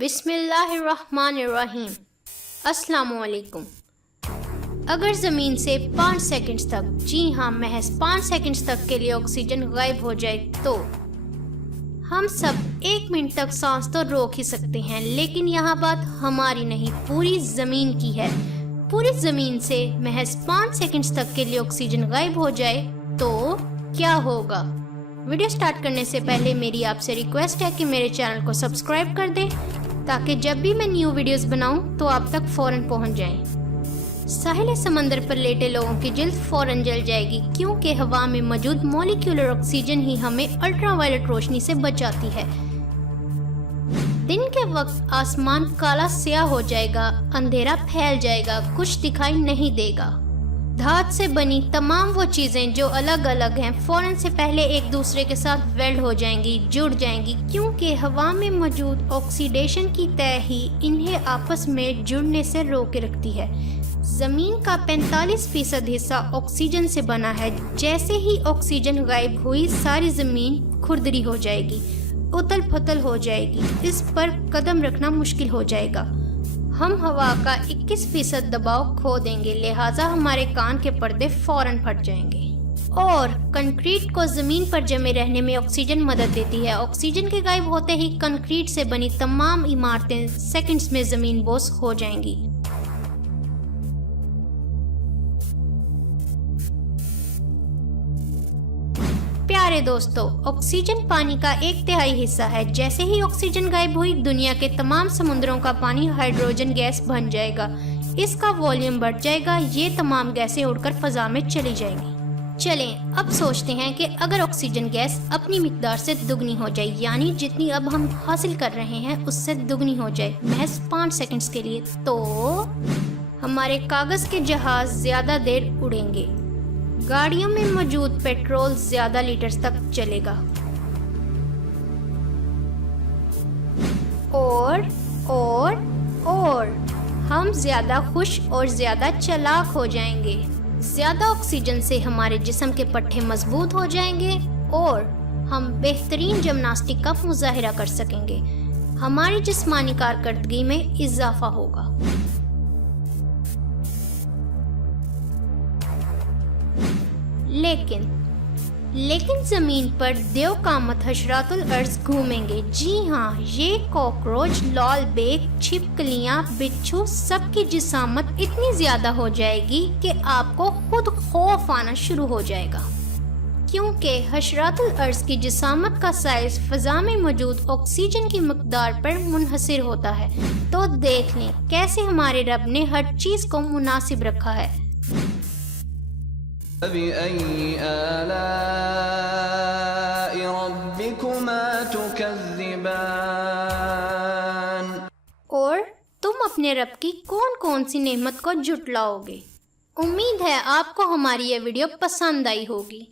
بسم اللہ الرحمن الرحیم۔ السلام علیکم۔ اگر زمین سے 5 سیکنڈز تک، جی ہاں محض 5 سیکنڈز تک کے لیے آکسیجن غائب ہو جائے تو ہم سب 1 منٹ تک سانس تو روک ہی سکتے ہیں، لیکن یہاں بات ہماری نہیں، پوری زمین کی ہے۔ پوری زمین سے محض 5 سیکنڈز تک کے لیے آکسیجن غائب ہو جائے تو کیا ہوگا؟ ویڈیو سٹارٹ کرنے سے پہلے میری آپ سے ریکویسٹ ہے کہ میرے چینل کو سبسکرائب کر دیں تاکہ جب بھی میں نیو ویڈیوز بناؤں تو آپ تک فوراً پہنچ جائیں۔ ساحل سمندر پر لیٹے لوگوں کی جلد فوراً جل جائے گی، کیونکہ ہوا میں موجود مولیکیولر آکسیجن ہی ہمیں الٹرا وائلٹ روشنی سے بچاتی ہے۔ دن کے وقت آسمان کالا سیاہ ہو جائے گا، اندھیرا پھیل جائے گا، کچھ دکھائی نہیں دے گا۔ دھات سے بنی تمام وہ چیزیں جو الگ الگ ہیں فوراً سے پہلے ایک دوسرے کے ساتھ ویلڈ ہو جائیں گی، جڑ جائیں گی، کیونکہ ہوا میں موجود آکسیڈیشن کی طے ہی انہیں آپس میں جڑنے سے روک کے رکھتی ہے۔ زمین کا 45% حصہ آکسیجن سے بنا ہے۔ جیسے ہی آکسیجن غائب ہوئی ساری زمین کھردری ہو جائے گی، اتل پھتل ہو جائے گی، اس پر قدم رکھنا مشکل ہو جائے گا۔ ہم ہوا کا 21% دباؤ کھو دیں گے، لہٰذا ہمارے کان کے پردے فوراً پھٹ جائیں گے۔ اور کنکریٹ کو زمین پر جمے رہنے میں آکسیجن مدد دیتی ہے۔ آکسیجن کے غائب ہوتے ہی کنکریٹ سے بنی تمام عمارتیں سیکنڈز میں زمین بوس ہو جائیں گی۔ پیارے دوستو، آکسیجن پانی کا 1/3 حصہ ہے۔ جیسے ہی آکسیجن غائب ہوئی دنیا کے تمام سمندروں کا پانی ہائیڈروجن گیس بن جائے گا، اس کا والیوم بڑھ جائے گا، یہ تمام گیسیں اڑ کر فضا میں چلی جائیں گی۔ چلیں اب سوچتے ہیں کہ اگر آکسیجن گیس اپنی مقدار سے دگنی ہو جائے، یعنی جتنی اب ہم حاصل کر رہے ہیں اس سے دگنی ہو جائے محض 5 سیکنڈز کے لیے، تو ہمارے کاغذ کے جہاز زیادہ دیر اڑیں گے، گاڑیوں میں موجود پیٹرول زیادہ لیٹرز تک چلے گا، اور ہم زیادہ خوش اور زیادہ چالاک ہو جائیں گے۔ زیادہ آکسیجن سے ہمارے جسم کے پٹھے مضبوط ہو جائیں گے اور ہم بہترین جمناسٹک کا مظاہرہ کر سکیں گے۔ ہماری جسمانی کارکردگی میں اضافہ ہوگا۔ لیکن زمین پر دیو قامت حشرات الارض گھومیں گے۔ جی ہاں، یہ کاکروچ، لال بیگ، چھپکلیاں، بچھو، سب کی جسامت اتنی زیادہ ہو جائے گی کہ آپ کو خود خوف آنا شروع ہو جائے گا، کیونکہ حشرات الارض کی جسامت کا سائز فضا میں موجود آکسیجن کی مقدار پر منحصر ہوتا ہے۔ تو دیکھ لیں کیسے ہمارے رب نے ہر چیز کو مناسب رکھا ہے۔ فَبِأَيِّ آلَاءِ رَبِّكُمَا تُكَذِّبَانِ۔ اور تم اپنے رب کی کون کون سی نعمت کو جھٹلاؤ گے؟ امید ہے آپ کو ہماری یہ ویڈیو پسند آئی ہوگی۔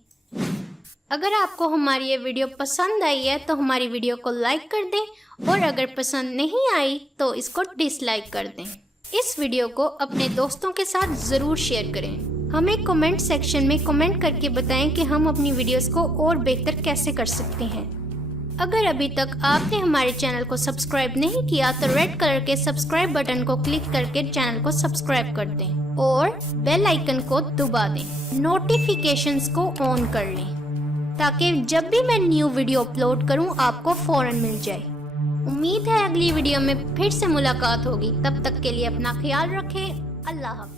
اگر آپ کو ہماری یہ ویڈیو پسند آئی ہے تو ہماری ویڈیو کو لائک کر دیں، اور اگر پسند نہیں آئی تو اس کو ڈس لائک کر دیں۔ اس ویڈیو کو اپنے دوستوں کے ساتھ ضرور شیئر کریں۔ ہمیں کمنٹ سیکشن میں کمنٹ کر کے بتائیں کہ ہم اپنی ویڈیوز کو اور بہتر کیسے کر سکتے ہیں۔ اگر ابھی تک آپ نے ہمارے چینل کو سبسکرائب نہیں کیا تو ریڈ کلر کے سبسکرائب بٹن کو کلک کر کے چینل کو سبسکرائب کر دیں اور بیل آئیکن کو دبا دیں، نوٹیفیکیشنز کو آن کر لیں تاکہ جب بھی میں نیو ویڈیو اپلوڈ کروں آپ کو فوراً مل جائے۔ امید ہے اگلی ویڈیو میں پھر سے ملاقات ہوگی، تب تک کے لیے اپنا خیال رکھیں۔ اللہ حافظ۔